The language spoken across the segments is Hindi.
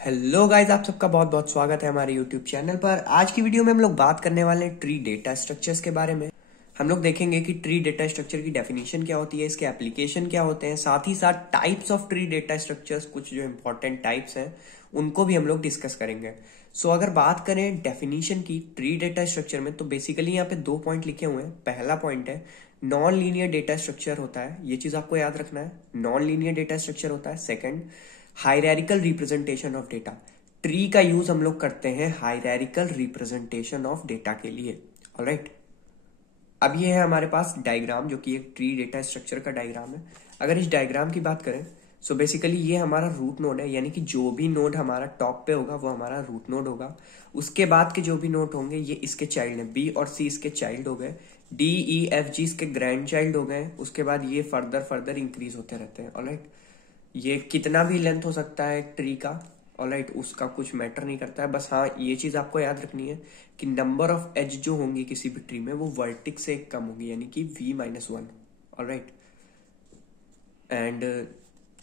हेलो गाइस, आप सबका बहुत बहुत स्वागत है हमारे यूट्यूब चैनल पर। आज की वीडियो में हम लोग बात करने वाले हैं ट्री डेटा स्ट्रक्चर्स के बारे में। हम लोग देखेंगे कि ट्री डेटा स्ट्रक्चर की डेफिनेशन क्या होती है, इसके एप्लीकेशन क्या होते हैं, साथ ही साथ types of tree data structures, कुछ जो इंपॉर्टेंट टाइप्स हैं उनको भी हम लोग डिस्कस करेंगे। अगर बात करें डेफिनेशन की ट्री डेटा स्ट्रक्चर में, तो बेसिकली यहाँ पे 2 पॉइंट लिखे हुए हैं। पहला पॉइंट है नॉन लीनियर डेटा स्ट्रक्चर होता है, ये चीज आपको याद रखना है, नॉन लीनियर डेटा स्ट्रक्चर होता है। Second, hierarchical representation of data. Tree का यूज हम लोग करते हैं हायरार्किकल रिप्रेजेंटेशन ऑफ डेटा के लिए। ऑलराइट, अब ये है हमारे पास डायग्राम, जो कि एक ट्री डेटा स्ट्रक्चर का डायग्राम है। अगर इस डायग्राम की बात करें, सो बेसिकली ये हमारा रूट नोड है, यानी कि जो भी नोड हमारा टॉप पे होगा वो हमारा रूट नोड होगा। उसके बाद के जो भी नोड होंगे ये इसके चाइल्ड है, बी और सी इसके चाइल्ड हो गए, डी ई एफ जी इसके ग्रैंड चाइल्ड हो गए। उसके बाद ये फर्दर इंक्रीज होते रहते हैं। ऑलराइट, ये कितना भी लेंथ हो सकता है एक ट्री का, ऑलराइट, उसका कुछ मैटर नहीं करता है। बस हाँ, ये चीज आपको याद रखनी है कि नंबर ऑफ एज जो होंगी किसी भी ट्री में वो वर्टिक्स से एक कम होगी, यानी कि v-1। ऑलराइट, एंड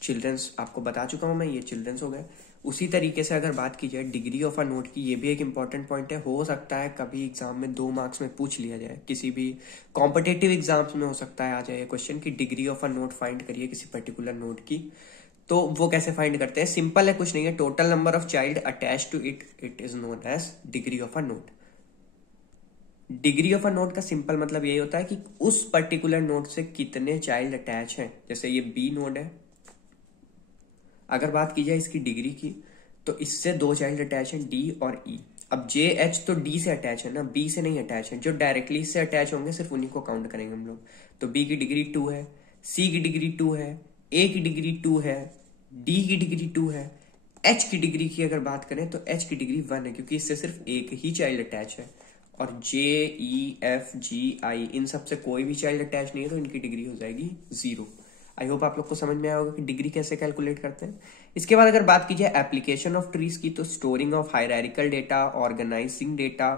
चिल्ड्रंस आपको बता चुका हूं मैं, ये चिल्ड्रंस हो गए। उसी तरीके से अगर बात की जाए डिग्री ऑफ अ नोड की, ये भी एक इंपॉर्टेंट पॉइंट है। हो सकता है कभी एग्जाम में 2 मार्क्स में पूछ लिया जाए, किसी भी कॉम्पिटेटिव एग्जाम्स में हो सकता है आ जाए क्वेश्चन की degree of a node find करिए किसी पर्टिकुलर नोड की। तो वो कैसे फाइंड करते हैं? सिंपल है, कुछ नहीं है, total number of child attach to it, it is known as degree of a node. Degree of a node का सिंपल मतलब यही होता है कि उस पर्टिकुलर नोड से कितने चाइल्ड अटैच हैं। जैसे ये बी नोड है, अगर बात की जाए इसकी डिग्री की, तो इससे 2 चाइल्ड अटैच हैं, डी और ई। अब जे एच तो डी से अटैच है ना, बी से नहीं अटैच है। जो डायरेक्टली इससे अटैच होंगे सिर्फ उन्हीं को काउंट करेंगे हम लोग। तो बी की डिग्री 2 है, सी की डिग्री 2 है, ए की डिग्री 2 है, डी की डिग्री 2 है। एच की डिग्री की अगर बात करें तो एच की डिग्री 1 है, क्योंकि इससे सिर्फ एक ही चाइल्ड अटैच है। और जे ई एफ जी आई इन सब से कोई भी चाइल्ड अटैच नहीं है, तो इनकी डिग्री हो जाएगी 0। आई होप आप लोग को समझ में आया होगा कि डिग्री कैसे कैलकुलेट करते हैं। इसके बाद अगर बात की जाए एप्लीकेशन ऑफ ट्रीज की, तो storing of hierarchical data, organising data,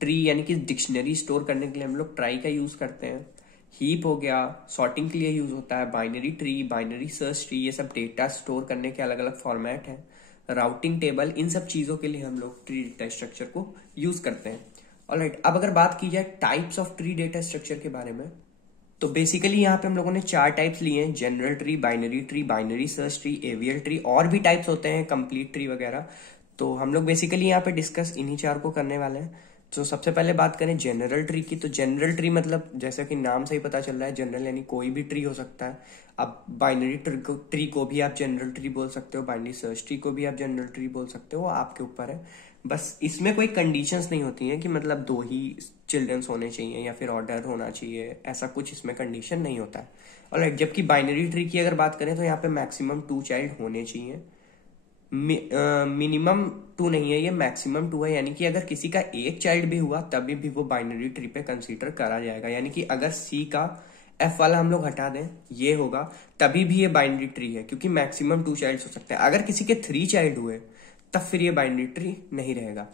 tree यानी कि डिक्शनरी स्टोर करने के लिए हम लोग ट्राई का यूज करते हैं। हीप हो गया, सॉर्टिंग के लिए यूज होता है। Binary tree, binary search tree, ये सब डेटा स्टोर करने के अलग अलग फॉर्मेट है। राउटिंग टेबल, इन सब चीजों के लिए हम लोग ट्री डेटा स्ट्रक्चर को यूज करते हैं। ऑलराइट, अब अगर बात की जाए types of tree data structure के बारे में, तो बेसिकली यहाँ पे हम लोगों ने 4 टाइप्स लिए हैं, general tree, binary search tree, AVL tree, और भी टाइप्स होते हैं कंप्लीट ट्री वगैरह। तो हम लोग बेसिकली यहाँ पे डिस्कस इन्हीं 4 को करने वाले हैं। तो सबसे पहले बात करें जनरल ट्री की, तो जनरल ट्री मतलब जैसा कि नाम से ही पता चल रहा है, जनरल यानी कोई भी ट्री हो सकता है। अब बाइनरी ट्री को भी आप जनरल ट्री बोल सकते हो, बाइनरी सर्च ट्री को भी आप जनरल ट्री बोल सकते हो, आपके ऊपर है। बस इसमें कोई कंडीशंस नहीं होती हैं कि मतलब 2 ही चिल्ड्रंस होने चाहिए या फिर ऑर्डर होना चाहिए, ऐसा कुछ इसमें कंडीशन नहीं होता है। ऑलराइट, जबकि बाइनरी ट्री की अगर बात करें तो यहाँ पे मैक्सिमम 2 चाइल्ड होने चाहिए। मिनिमम 2 नहीं है, ये मैक्सिमम 2 है, यानी कि अगर किसी का एक चाइल्ड भी हुआ तभी भी वो बाइनरी ट्री पे कंसीडर करा जाएगा। यानी कि अगर सी का एफ वाला हम लोग हटा दें, ये होगा, तभी भी ये बाइनरी ट्री है, क्योंकि मैक्सिमम 2 चाइल्ड हो सकते हैं। अगर किसी के 3 चाइल्ड हुए तब फिर ये बाइनरी ट्री नहीं रहेगा।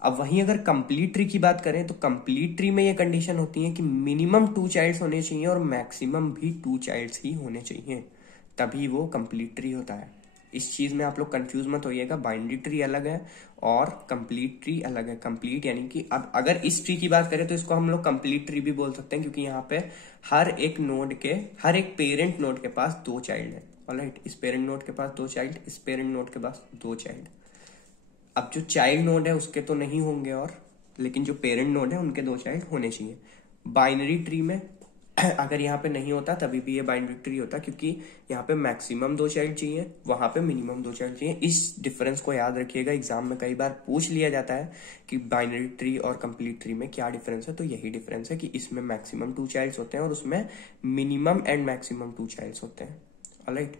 अब वहीं अगर कंप्लीट ट्री की बात करें, तो कंप्लीट ट्री में ये कंडीशन होती है कि मिनिमम 2 चाइल्ड्स होने चाहिए और मैक्सिमम भी 2 चाइल्ड्स ही होने चाहिए, तभी वो कंप्लीट ट्री होता है। इस चीज में आप लोग कंफ्यूज मत होइएगा, बाइनरी ट्री अलग है और कंप्लीट ट्री अलग है। कंप्लीट यानी कि अब अगर इस ट्री की बात करें तो इसको हम लोग कंप्लीट ट्री भी बोल सकते हैं, क्योंकि यहाँ पे हर एक नोड के, हर एक पेरेंट नोड के पास 2 चाइल्ड है। ऑलराइट, इस पेरेंट नोड के पास 2 चाइल्ड, इस पेरेंट नोड के पास 2 चाइल्ड। अब जो चाइल्ड नोड है उसके तो नहीं होंगे, और लेकिन जो पेरेंट नोड है उनके 2 चाइल्ड होने चाहिए। बाइनरी ट्री में अगर यहाँ पे नहीं होता तभी भी ये बाइनरी ट्री होता, क्योंकि यहाँ पे मैक्सिमम 2 चाइल्ड चाहिए, वहां पे मिनिमम 2 चाइल्ड चाहिए। इस डिफरेंस को याद रखिएगा, एग्जाम में कई बार पूछ लिया जाता है कि बाइनरी ट्री और कंप्लीट ट्री में क्या डिफरेंस है। तो यही डिफरेंस है कि इसमें मैक्सिमम 2 चाइल्ड होते हैं और उसमें मिनिमम एंड मैक्सिमम 2 चाइल्ड होते हैं। ऑलराइट,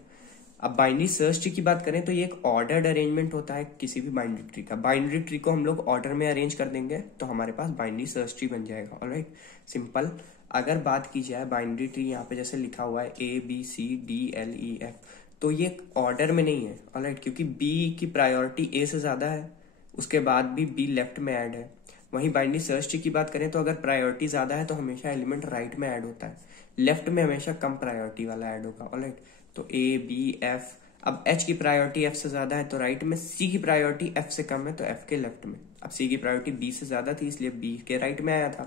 अब बाइनरी सर्च ट्री की बात करें तो ये एक ऑर्डर्ड अरेंजमेंट होता है किसी भी बाइनरी ट्री का। बाइनरी ट्री को हम लोग ऑर्डर में अरेंज कर देंगे तो हमारे पास बाइनरी सर्च ट्री बन जाएगा। Alright, simple. अगर बात की जाए बाइनरी ट्री, यहाँ पे जैसे लिखा हुआ है A B C D L E F, तो ये ऑर्डर में नहीं है। ऑलराइट, क्योंकि बी की प्रायोरिटी ए से ज्यादा है, उसके बाद भी बी लेफ्ट में ऐड है। वहीं बाइनरी सर्च ट्री की बात करें तो अगर प्रायोरिटी ज्यादा है तो हमेशा एलिमेंट राइट में ऐड होता है, लेफ्ट में हमेशा कम प्रायोरिटी वाला ऐड होगा। ऑलराइट, तो ए बी एफ अब H की प्रायोरिटी F से ज्यादा है तो राइट में, C की प्रायोरिटी F से कम है तो F के लेफ्ट में। अब C की प्रायोरिटी B से ज्यादा थी इसलिए B के राइट में आया था,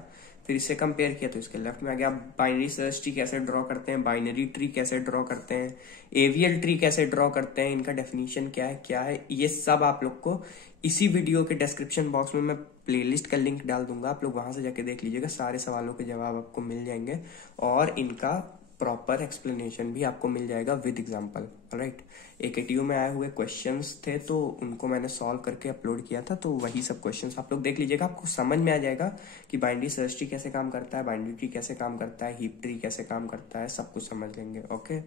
फिर इससे कंपेयर किया तो इसके लेफ्ट में आ गया। अब बाइनरी सर्च ट्री कैसे ड्रॉ करते हैं, बाइनरी ट्री कैसे ड्रॉ करते हैं, एवीएल ट्री कैसे ड्रॉ करते हैं, इनका डेफिनेशन क्या है, ये सब आप लोग को इसी वीडियो के डिस्क्रिप्शन बॉक्स में मैं प्लेलिस्ट का लिंक डाल दूंगा, आप लोग वहां से जाके देख लीजिएगा। सारे सवालों के जवाब आपको मिल जाएंगे और इनका प्रॉपर एक्सप्लेनेशन भी आपको मिल जाएगा विद एग्जांपल। राइट, AKTU में आए हुए क्वेश्चंस थे तो उनको मैंने सॉल्व करके अपलोड किया था, तो वही सब क्वेश्चंस आप लोग देख लीजिएगा, आपको समझ में आ जाएगा कि बाइनरी सर्च ट्री कैसे काम करता है, बाइनरी ट्री कैसे काम करता है, हीप ट्री कैसे काम करता है, सब कुछ समझ लेंगे। ओके,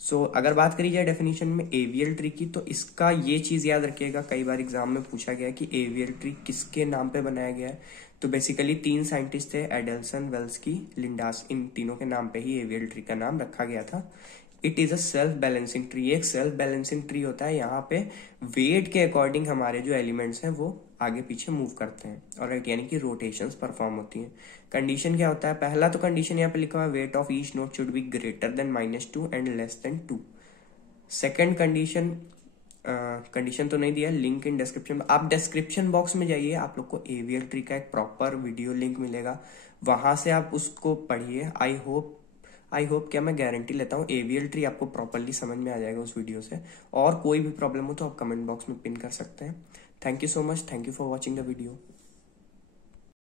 सो अगर बात करी जाए डेफिनेशन में एवीएल ट्री की, तो इसका ये चीज याद रखिएगा, कई बार एग्जाम में पूछा गया कि एवीएल ट्री किसके नाम पे बनाया गया है। तो बेसिकली 3 साइंटिस्ट थे, एडेल्सन, वेल्स्की, लिंडास, इन तीनों के नाम पे ही एवीएल ट्री का नाम रखा गया था। It is a self balancing tree, एक सेल्फ बैलेंसिंग ट्री होता है, यहाँ पे वेट के अकॉर्डिंग हमारे जो एलिमेंट्स हैं वो आगे पीछे मूव करते हैं, और यानी कि रोटेशंस परफॉर्म होती हैं। कंडीशन क्या होता है, पहला तो कंडीशन यहाँ पे लिखा हुआ है weight of each node should be greater than -2 and less than 2। Second condition तो नहीं दिया, लिंक इन डिस्क्रिप्शन, आप डिस्क्रिप्शन बॉक्स में जाइए, आप लोग को एवीएल ट्री का एक प्रॉपर वीडियो लिंक मिलेगा, वहां से आप उसको पढ़िए। आई होप क्या, मैं गारंटी लेता हूँ एवीएल ट्री आपको प्रॉपरली समझ में आ जाएगा उस वीडियो से। और कोई भी प्रॉब्लम हो तो आप कमेंट बॉक्स में पिन कर सकते हैं। Thank you so much, thank you for watching the video.